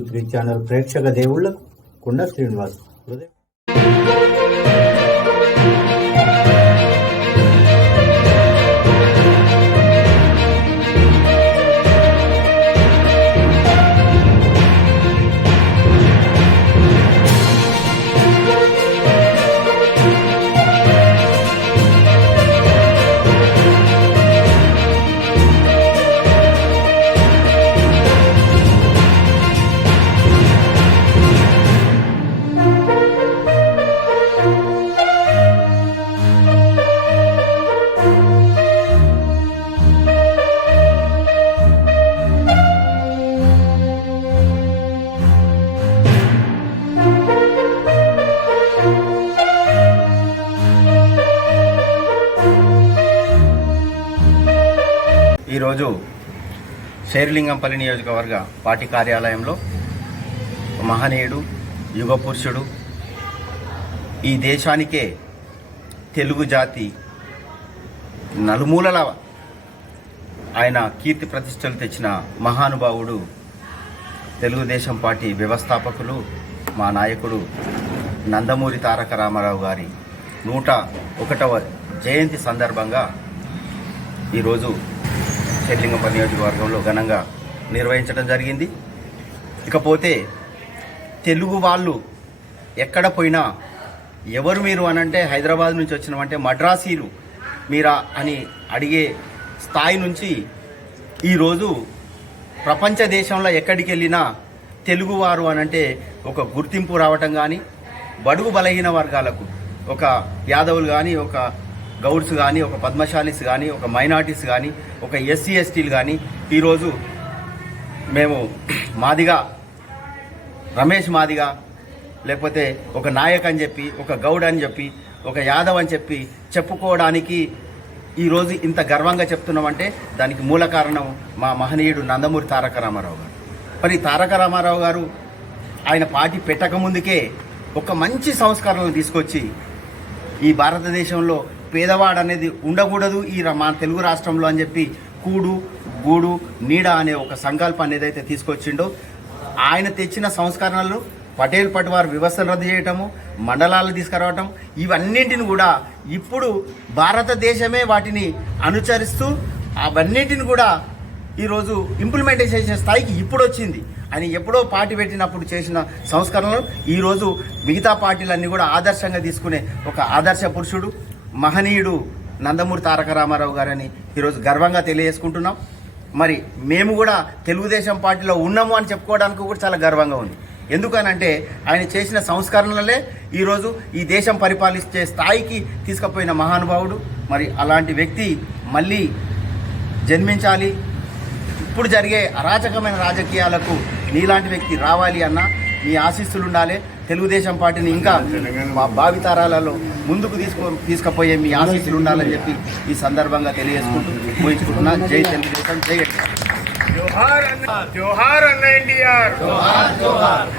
Telugu three channel ప్రేక్షక దేవుళ్ళకు కుండ శ్రీనివాస్. ఈరోజు శేరిలింగంపల్లి నియోజకవర్గ పార్టీ కార్యాలయంలో మహనీయుడు యుగ పురుషుడు ఈ దేశానికే తెలుగు జాతి నలుమూలల ఆయన కీర్తి ప్రతిష్టలు తెచ్చిన మహానుభావుడు తెలుగుదేశం పార్టీ వ్యవస్థాపకులు మా నాయకుడు నందమూరి తారక రామారావు గారి నూట ఒకటవ జయంతి సందర్భంగా ఈరోజు చెల్లింగపల్లి నియోజకవర్గంలో ఘనంగా నిర్వహించడం జరిగింది. ఇకపోతే తెలుగు వాళ్ళు ఎక్కడ పోయినా ఎవరు మీరు అనంటే హైదరాబాద్ నుంచి వచ్చినామంటే మద్రాసీలు మీరా అని అడిగే స్థాయి నుంచి ఈరోజు ప్రపంచ దేశంలో ఎక్కడికి వెళ్ళినా తెలుగువారు అనంటే ఒక గుర్తింపు రావటం కానీ బడుగు బలహీన వర్గాలకు ఒక యాదవులు కానీ ఒక గౌడ్స్ కానీ ఒక పద్మశాలీస్ కానీ ఒక మైనార్టీస్ కానీ ఒక ఎస్సీ ఎస్టీలు కానీ ఈరోజు మేము మాదిగా రమేష్ మాదిగా లేకపోతే ఒక నాయక్ అని చెప్పి ఒక గౌడ్ అని చెప్పి ఒక యాదవ్ అని చెప్పి చెప్పుకోవడానికి ఈరోజు ఇంత గర్వంగా చెప్తున్నామంటే దానికి మూల కారణం మా మహనీయుడు నందమూరి తారక రామారావు గారు. మరి తారక రామారావు గారు ఆయన పార్టీ పెట్టక ముందుకే ఒక మంచి సంస్కరణలు తీసుకొచ్చి ఈ భారతదేశంలో పేదవాడు అనేది ఉండకూడదు ఈ మన తెలుగు రాష్ట్రంలో అని చెప్పి కూడు గూడు నీడ అనే ఒక సంకల్పాన్ని ఏదైతే తీసుకొచ్చిండో ఆయన తెచ్చిన సంస్కరణలు పటేల్ పట్వార్ వ్యవస్థను రద్దు చేయటము మండలాలు తీసుకురావటం ఇవన్నింటిని కూడా ఇప్పుడు భారతదేశమే వాటిని అనుసరిస్తూ అవన్నింటిని కూడా ఈరోజు ఇంప్లిమెంటేషన్ చేసే స్థాయికి ఇప్పుడు వచ్చింది అని ఎప్పుడో పార్టీ పెట్టినప్పుడు చేసిన సంస్కరణలు ఈరోజు మిగతా పార్టీలన్నీ కూడా ఆదర్శంగా తీసుకునే ఒక ఆదర్శ పురుషుడు మహనీయుడు నందమూరి తారక రామారావు గారని ఈరోజు గర్వంగా తెలియజేసుకుంటున్నాం. మరి మేము కూడా తెలుగుదేశం పార్టీలో ఉన్నాము అని చెప్పుకోవడానికి కూడా చాలా గర్వంగా ఉంది. ఎందుకనంటే ఆయన చేసిన సంస్కరణలే ఈరోజు ఈ దేశం పరిపాలించే స్థాయికి తీసుకుపోయిన మహానుభావుడు. మరి అలాంటి వ్యక్తి మళ్ళీ జన్మించాలి ఇప్పుడు జరిగే అరాచకమైన రాజకీయాలకు నీలాంటి వ్యక్తి రావాలి అన్న మీ ఆశీస్సులు ఉండాలి తెలుగుదేశం పార్టీని ఇంకా మా భావితరాలలో ముందుకు తీసుకో తీసుకుపోయే మీ ఆశీస్సులు ఉండాలని చెప్పి ఈ సందర్భంగా తెలియజేసుకుంటూ ఊహించుకుంటున్నా జై తెలుగుదేశం జై. జోహార్ అన్న జోహార్ అన్న ఎన్టీఆర్. జోహార్ జోహార్.